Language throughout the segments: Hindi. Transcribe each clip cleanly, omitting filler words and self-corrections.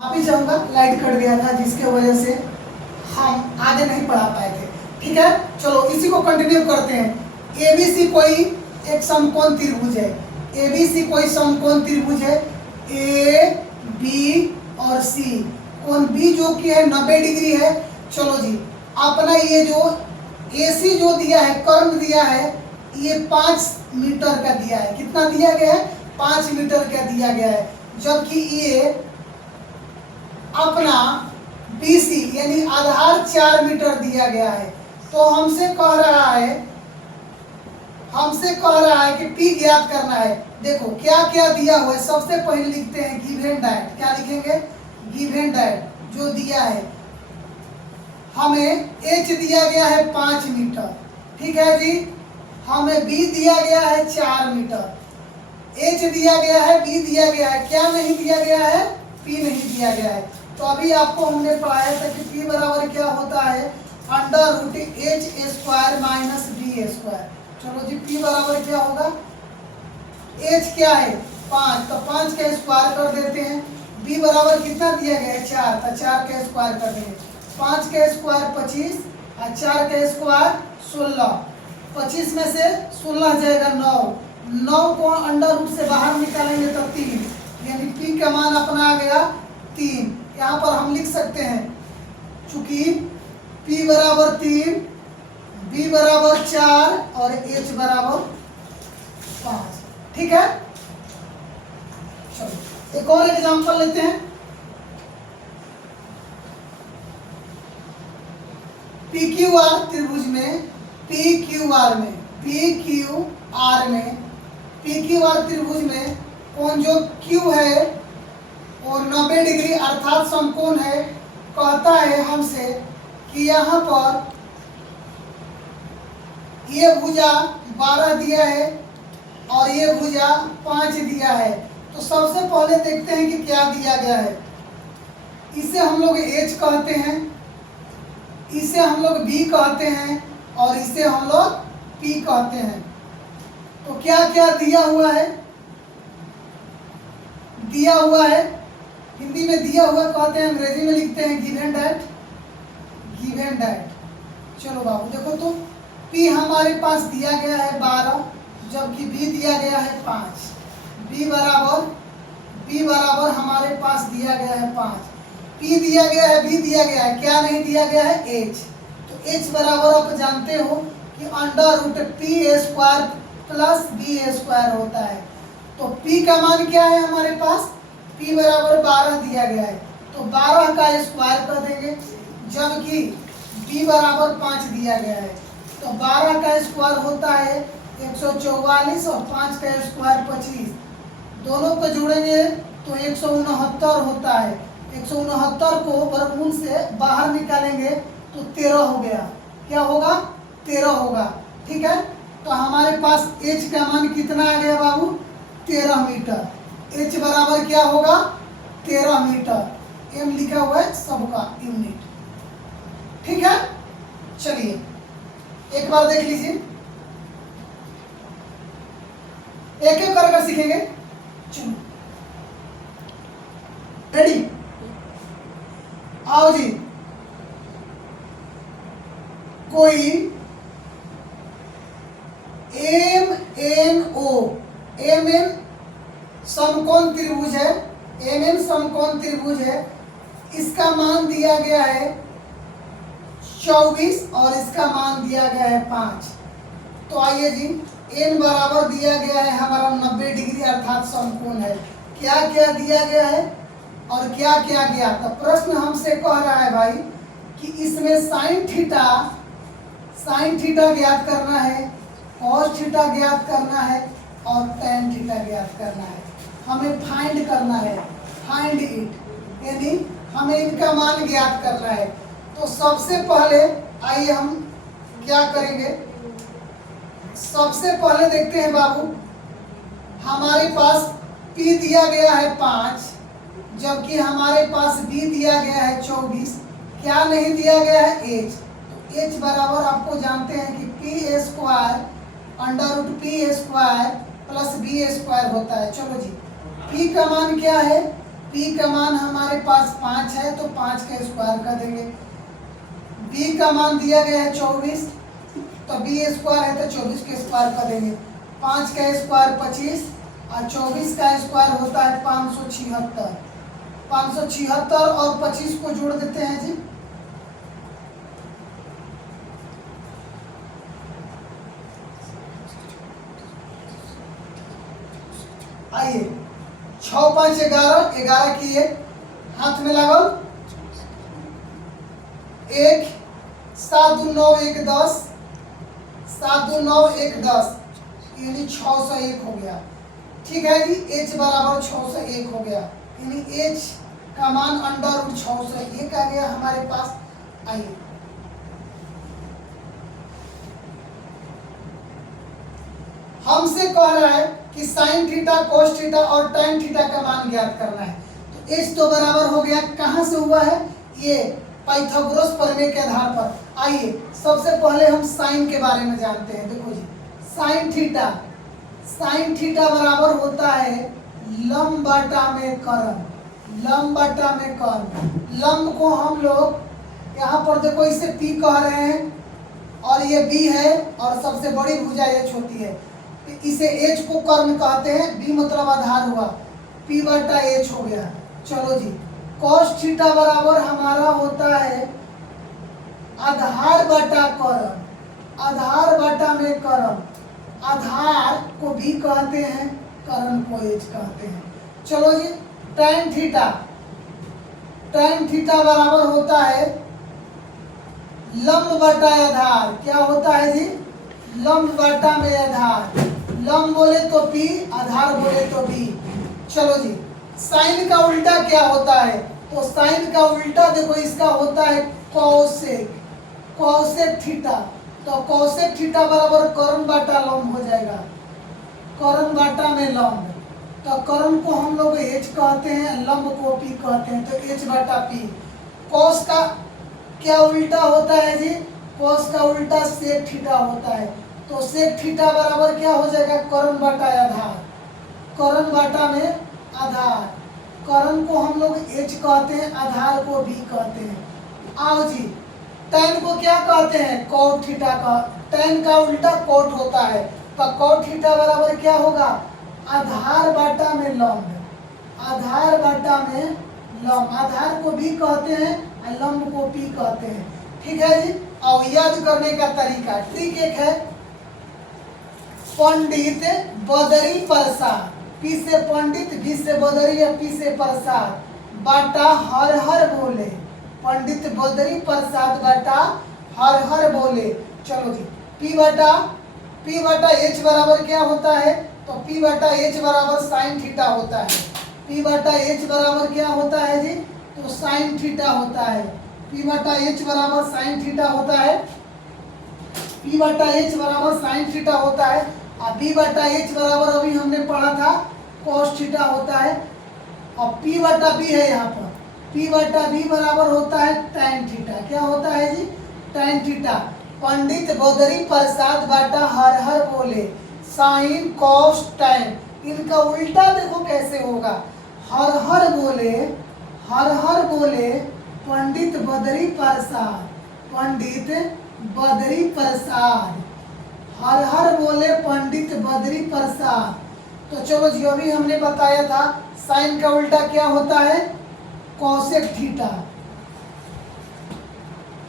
वापिस जाऊंगा, लाइट कट गया था जिसके वजह से हम आगे नहीं पढ़ा पाए थे। ठीक है, चलो इसी को कंटिन्यू करते हैं। एबीसी कोई एक समकोण त्रिभुज है। एबीसी कोई समकोण त्रिभुज है। ए बी और सी, कोण बी जो कि है 90 डिग्री है। चलो जी, अपना ये जो एसी जो दिया है, कर्ण दिया है, ये 5 मीटर का दिया है। कितना दिया गया है? 5 मीटर का दिया गया है। जबकि ये अपना बीसी यानी आधार 4 मीटर दिया गया है। तो हमसे कह रहा है कि पी ज्ञात करना है। देखो क्या क्या दिया हुआ है। सबसे पहले लिखते हैं गिवन डायट। क्या लिखेंगे? गिवन डायट जो दिया है हमें एच दिया गया है 5 मीटर। ठीक है जी, हमें बी दिया गया है 4 मीटर। एच दिया गया है, बी दिया गया है, क्या नहीं दिया गया है? पी नहीं दिया गया है। तो अभी आपको हमने पढ़ाया था कि पी बराबर क्या होता है? Under root H square minus B square. चलो जी, पी बराबर क्या होगा? एच क्या है? 5, तो 5 का स्क्वायर कर देते हैं। बी बराबर कितना दिया गया है? 4, तो 4 का स्क्वायर कर देंगे। 5 का स्क्वायर 25 और 4 का स्क्वायर 16। 25 में से 16 जाएगा 9। 9 को अंडर रूट से बाहर निकालेंगे तो 3, यानी पी का मान अपना आ गया 3। यहाँ पर हम लिख सकते हैं, चूंकि P बराबर 3, B बराबर 4 और H बराबर 5। ठीक है, चलो एक और एग्जांपल लेते हैं। PQR त्रिभुज में, PQR त्रिभुज में कोण जो Q है और 90 डिग्री अर्थात समकोण है। कहता है हमसे कि यहाँ पर ये भुजा 12 दिया है और ये भुजा 5 दिया है। तो सबसे पहले देखते हैं कि क्या दिया गया है। इसे हम लोग H कहते हैं, इसे हम लोग B कहते हैं और इसे हम लोग P कहते हैं। तो क्या क्या दिया हुआ है? दिया हुआ है, हिंदी में दिया हुआ कहते हैं, अंग्रेजी में लिखते हैं गिवन डायट। Given diet. चलो बाबू देखो, तो P हमारे पास दिया गया है 12, जबकि B दिया गया है 5। B बराबर हमारे पास दिया गया है 5। P दिया गया है, B दिया गया है, क्या नहीं दिया गया है? H। तो H बराबर आप जानते हो कि under root P square plus B square होता है। तो P का मान क्या है हमारे पास? P बराबर 12 दिया गया है, तो 12 का स्क्वायर कर देंगे। जबकि B बराबर 5 दिया गया है, तो 12 का स्क्वायर होता है 144 और 5 का स्क्वायर 25। दोनों को जोड़ेंगे तो 169 होता है। 169 को वर्गमूल से बाहर निकालेंगे तो 13 हो गया। क्या होगा? 13 होगा। ठीक है, तो हमारे पास H का मान कितना आ गया बाबू? 13 मीटर। H बराबर क्या होगा? 13 मीटर। M लिखा हुआ है सबका यूनिट। ठीक है, चलिए एक बार देख लीजिए, एक एक कर सीखेंगे। चलो रेडी, आओ जी। कोई MM समकोण त्रिभुज है, MM समकोण त्रिभुज है। इसका मान दिया गया है 24 और इसका मान दिया गया है 5। तो आइए जी, n बराबर दिया गया है हमारा 90 डिग्री अर्थात समकोण है। क्या क्या दिया गया है और क्या क्या गया? तो प्रश्न हमसे कह रहा है भाई कि इसमें साइन थीटा ज्ञात करना है, कॉस थीटा ज्ञात करना है और tan थीटा ज्ञात करना है। हमें फाइंड करना है, फाइंड इट, यानी हमें इनका मान ज्ञात करना है। तो सबसे पहले आइए हम क्या करेंगे, सबसे पहले देखते हैं बाबू, हमारे पास P दिया गया है 5, जबकि हमारे पास B दिया गया है 24। क्या नहीं दिया गया है? H। तो H बराबर आपको जानते हैं कि P square under root P square plus B square होता है। चलो जी, P का मान क्या है? P का मान हमारे पास 5 है तो 5 का स्क्वायर कर देंगे। B का मान दिया गया है 24, तो B स्क्वायर है तो 24 के स्क्वायर कर देंगे। 5 का स्क्वायर 25 और 24 का स्क्वायर होता है 576। 576 और 25 को जोड़ देते हैं जी। आइए 6 5 11, 11 किए, हाथ में लागल 1, 7 2 9 1 10, 7 2 9 1 10, यानी 601 हो गया। ठीक है जी, h बराबर 601 हो गया, यानी h का मान अंडर रूट 601 आ गया हमारे पास। आइए हमसे कह रहा है कि साइन थीटा, कोस थीटा और टाइन थीटा का मान ज्ञात करना है। तो h तो बराबर हो गया, कहां से हुआ है ये, पाइथागोरस प्रमेय के आधार पर। आइए सबसे पहले हम साइन के बारे में जानते हैं। देखो जी, साइन थीटा, साइन थीटा बराबर होता है लंब बटा में कर्ण। लंब बटा में कर्ण, लंब को हम लोग यहाँ पर देखो इसे P कह रहे हैं और ये B है और सबसे बड़ी भुजा ये छोटी है, इसे H को कर्ण कहते हैं। B मतलब आधार हुआ, P बटा H हो गया। चलो जी, cos थीटा बराबर हमारा होता है आधार बटा कर्ण, आधार बटा में कर्ण। आधार को B कहते हैं, कर्ण को H कहते हैं। चलो जी, tan थीटा, tan थीटा बराबर होता है लंब बटा आधार। क्या होता है जी, लंब बटा में आधार। लंब बोले तो P, आधार बोले तो B। चलो जी, साइन का उल्टा क्या होता है, तो साइन का उल्टा देखो इसका होता है कोसेक, कोसेक थीटा। तो कोसेक थीटा बराबर कर्ण बटा लंब हो जाएगा, कर्ण बटा में लंब। तो कर्ण को हम लोग H कहते हैं, लंब को P कहते हैं, तो H बटा P। कोस का क्या उल्टा होता है जी, कोस का उल्टा सेक थीटा होता है। तो सेक थीटा बराबर क्या हो जाएगा, कर्ण बटा आधार, कर्ण बटा में आधार। कर्ण को हम लोग H कहते हैं, आधार को B कहते हैं। आओ जी, tan को क्या कहते हैं, cot थीटा का। tan का उल्टा cot होता है, तो cot थीटा बराबर क्या होगा, आधार बटा में लंब, आधार बटा में लंब। आधार को B कहते हैं और लंब को P कहते हैं। ठीक है जी, और याद करने का तरीका, ट्रिक एक है, पंडित बदरी प्रसाद, P से पंडित, B से बदरी या P से प्रसाद, बाटा हर हर बोले। पंडित बदरी प्रसाद बाटा हर हर बोले। चलो जी, P बटा H बराबर क्या होता है, तो P बटा H बराबर साइन थीटा होता है। P बटा H बराबर क्या होता है जी, तो साइन थीटा होता है। P बटा H बराबर साइन थीटा होता है, P बटा H बराबर साइन थीटा होता है। और B बटा H बराबर अभी हमने पढ़ा था cos थीटा होता है। और P बटा B है यहाँ पर, P बटा B बराबर होता है tan थीटा। क्या होता है जी, tan थीटा। पंडित बदरी प्रसाद बाटा हर हर बोले, साइन कॉस tan। इनका उल्टा देखो कैसे होगा, हर हर बोले, हर हर बोले पंडित बदरी प्रसाद, पंडित बदरी प्रसाद, हर हर बोले पंडित बदरी प्रसाद। तो चलो जी, अभी हमने बताया था साइन का उल्टा क्या होता है, कोसेक थीटा।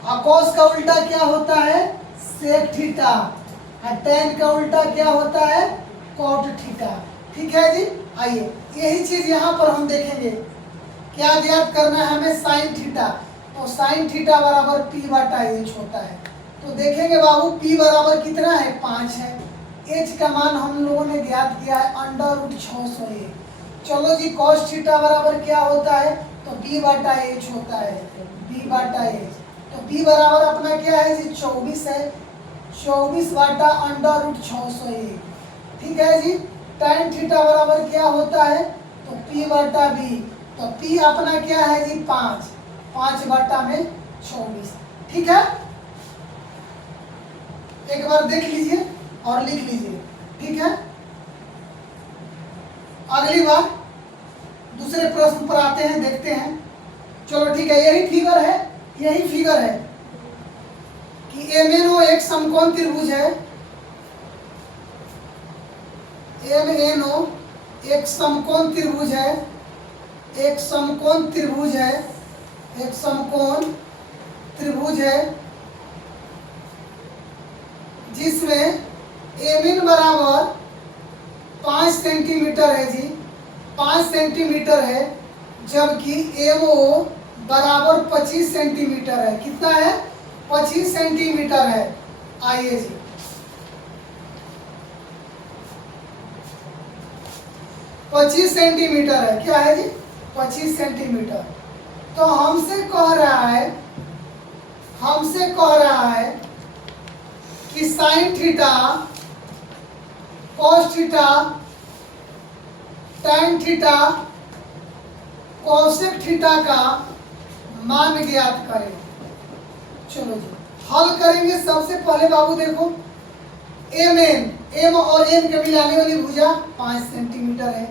और कॉस का उल्टा क्या होता है, सेक थीटा। और tan का उल्टा क्या होता है, कॉट थीटा। ठीक है जी, आइए यही चीज यहाँ पर हम देखेंगे। क्या ज्ञात करना है हमें, साइन थीटा। तो साइन थीटा बराबर P बटा H होता है। तो देखेंगे बाबू, P बराबर कितना है, 5 है। H का मान हम लोगों ने ज्ञात किया है अंडर रूट 601। चलो जी, cos थीटा बराबर क्या होता है, तो B बटा H होता है, B बटा H। तो B बराबर अपना क्या है जी, 24 है, 24 बटा अंडर रूट 601। ठीक है जी, tan थीटा बराबर क्या होता है, तो P बटा B। तो P अपना क्या है जी, 5, 5 बटा में 24। ठीक है, एक बार देख लीजिए और लिख लीजिए। ठीक है, अगली बार दूसरे प्रश्न पर आते हैं, देखते हैं। चलो ठीक है, यही फिगर है कि MNO एक समकोण त्रिभुज है, MNO एक समकोण त्रिभुज है, एक समकोण त्रिभुज है जिसमें MN बराबर 5 सेंटीमीटर है जी, 5 सेंटीमीटर है, जबकि MO बराबर 25 सेंटीमीटर है। कितना है? 25 सेंटीमीटर है। आइए जी, पच्चीस सेंटीमीटर है। क्या है जी? 25 सेंटीमीटर। तो हमसे कह रहा है कि sine theta, cos theta, tan theta, cosec theta का मान ज्ञात करें। चलो जी, हल करेंगे। सबसे पहले बाबू देखो, एम और एन के मिलाने वाली भुजा 5 सेंटीमीटर है।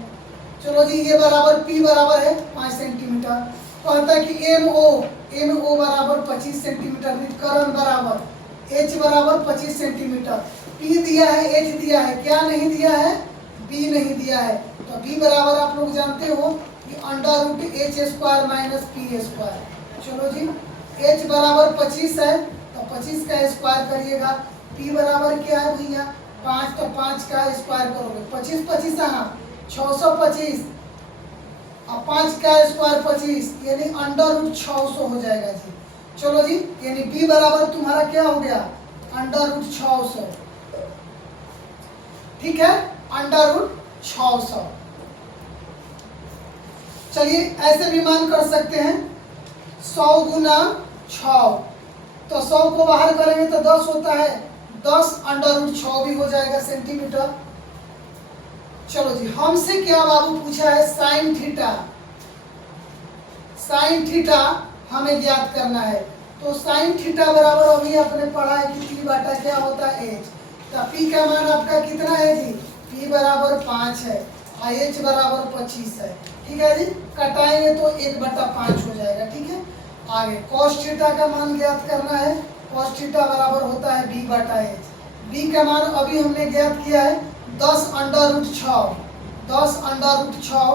चलो जी, ये बराबर P बराबर है 5 सेंटीमीटर। कहता है कि MO बराबर 25 सेंटीमीटर, करण बराबर H बराबर 25 सेंटीमीटर। P दिया है, H दिया है, क्या नहीं दिया है? B नहीं दिया है। तो B बराबर आप लोग जानते हो कि √H² माइनस P²। चलो जी, H बराबर 25 है तो 25 का स्क्वायर करिएगा। P बराबर क्या है भैया? 5, तो 5 का स्क्वायर करोगे, 25 25 625, और 5 का स्क्वायर 25, यानी √600 हो जाएगा जी। चलो जी, यानी B बराबर तुम्हारा क्या हो गया? √600। ठीक है, √600। चलिए ऐसे भी मान कर सकते हैं, 100 गुना 6, तो 100 को बाहर करेंगे तो 10 होता है, 10 √6 भी हो जाएगा सेंटीमीटर। चलो जी, हमसे क्या बाबू पूछा है? साइन थीटा हमें ज्ञात करना है। तो साइन थीटा बराबर अभी आपने पढ़ा है कि P बटा क्या होता है? H। तो P का मान आपका कितना है जी? P बराबर 5 है और H बराबर 25 है। ठीक है जी, कटाएंगे तो 1/5 हो जाएगा। ठीक है, आगे cos थीटा का मान ज्ञात करना है। cos थीटा बराबर होता है B बटा H। B का मान अभी हमने ज्ञात किया है 10 √6, 10 √6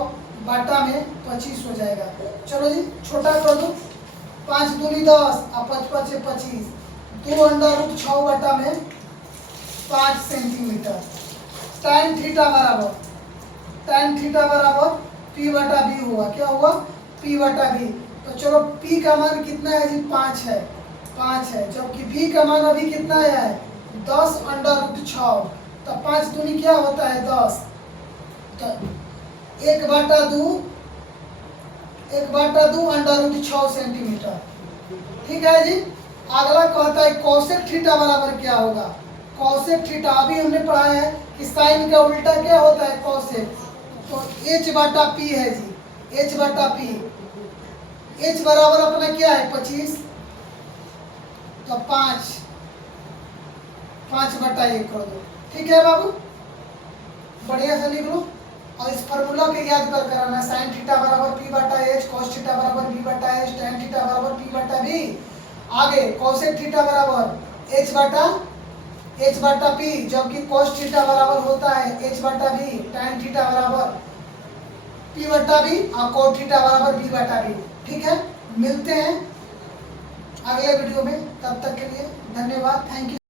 बटा में 25 हो जाएगा। चलो जी, छोटा कर दो, 5 दूनी 10 और 5 5 25, 2 √6 बटा में 5 सेंटीमीटर। tan थीटा बराबर P बटा B हुआ। क्या हुआ? P बटा B। तो चलो P का मान कितना है जी? 5 है, जबकि B का मान अभी कितना है? 10 √6। तो 5 दूनी क्या होता है? 10। तो 1/2 √6 सेंटीमीटर। ठीक है जी। अगला कहता है कोसेक थीटा बराबर क्या होगा? कोसेक थीटा अभी हमने पढ़ा है कि साइन का उल्टा क्या होता है? कोसेक। तो H बटा P है जी, H बटा P। H बराबर अपना क्या है? 25, तो 5/1 कर दो। ठीक है बाबू, बढ़िया से लिख लो और इस फार्मूला के याद कर कराना। साइन थीटा बराबर P बटा H, कॉस थीटा बराबर B बटा H, टैन थीटा बराबर P बटा B। आगे कोसेक थीटा बराबर H बटा P, जबकि कॉस थीटा बराबर होता है H बटा B, टैन थीटा बराबर P बटा B और कोट थीटा बराबर B बटा B। ठीक है, मिलते हैं अगले वीडियो में, तब तक के लिए धन्यवाद, थैंक यू।